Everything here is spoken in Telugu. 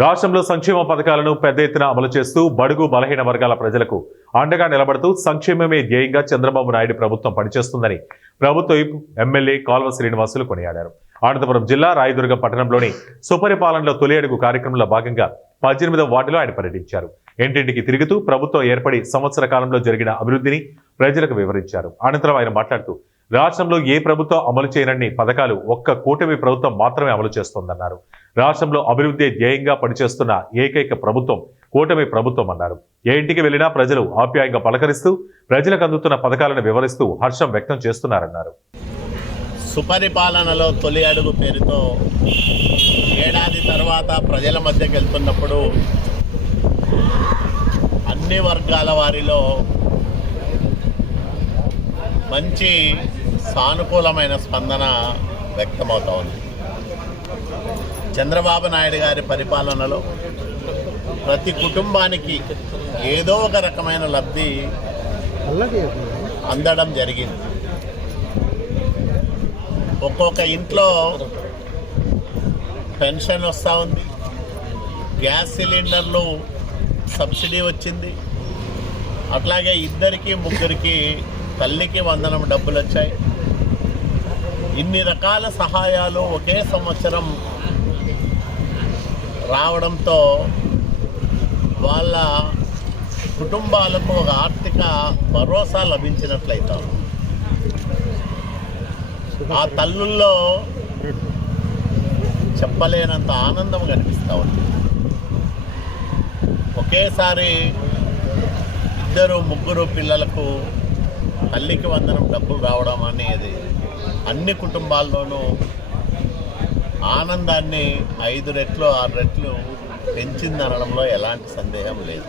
రాష్ట్రంలో సంక్షేమ పథకాలను పెద్ద ఎత్తున అమలు చేస్తూ బడుగు బలహీన వర్గాల ప్రజలకు అండగా నిలబడుతూ సంక్షేమమే ధ్యేయంగా చంద్రబాబు నాయుడు ప్రభుత్వం పనిచేస్తుందని ప్రభుత్వ ఎమ్మెల్యే కాల్వ శ్రీనివాసులు కొనియాడారు. అనంతపురం జిల్లా రాయదుర్గం పట్టణంలోని సుపరిపాలనలో తొలి అడుగు కార్యక్రమంలో భాగంగా 18వ వార్డులో ఆయన పర్యటించారు. ఇంటింటికి తిరుగుతూ ప్రభుత్వం ఏర్పడి సంవత్సర కాలంలో జరిగిన అభివృద్ధిని ప్రజలకు వివరించారు. అనంతరం ఆయన మాట్లాడుతూ రాష్ట్రంలో ఏ ప్రభుత్వం అమలు చేయనన్ని పథకాలు ఒక్క కూటమి ప్రభుత్వం మాత్రమే అమలు చేస్తోందన్నారు. రాష్ట్రంలో అభివృద్ధి ధ్యేయంగా పనిచేస్తున్న ఏకైక ప్రభుత్వం కూటమి ప్రభుత్వం అన్నారు. ఏ ఇంటికి వెళ్లినా ప్రజలు ఆప్యాయంగా పలకరిస్తూ ప్రజలకు అందుతున్న పథకాలను వివరిస్తూ హర్షం వ్యక్తం చేస్తున్నారన్నారు. సుపరిపాలనలో తొలి అడుగు పేరుతో ఏడాది తర్వాత ప్రజల మధ్యకి వెళ్తున్నప్పుడు అన్ని వర్గాల వారిలో మంచి సానుకూలమైన స్పందన వ్యక్తమవుతా ఉంది. చంద్రబాబు నాయుడు గారి పరిపాలనలో ప్రతి కుటుంబానికి ఏదో ఒక రకమైన లబ్ధి అందడం జరిగింది. ఒక్కొక్క ఇంట్లో పెన్షన్ వస్తూ ఉంది, గ్యాస్ సిలిండర్లు సబ్సిడీ వచ్చింది, అట్లాగే ఇద్దరికి ముగ్గురికి తల్లికి వందనం డబ్బులు వచ్చాయి. ఇన్ని రకాల సహాయాలు ఒకే సంవత్సరం రావడంతో వాళ్ళ కుటుంబాలకు ఒక ఆర్థిక భరోసా లభించినట్లయితే ఆ తల్లుల్లో చెప్పలేనంత ఆనందం కనిపిస్తూ ఉంది. ఒకేసారి ఇద్దరు ముగ్గురు పిల్లలకు తల్లికి వందనం డబ్బులు రావడం అనేది అన్ని కుటుంబాల్లోనూ ఆనందాన్ని 5 రెట్లు 6 రెట్లు పెంచిందనడంలో ఎలాంటి సందేహం లేదు.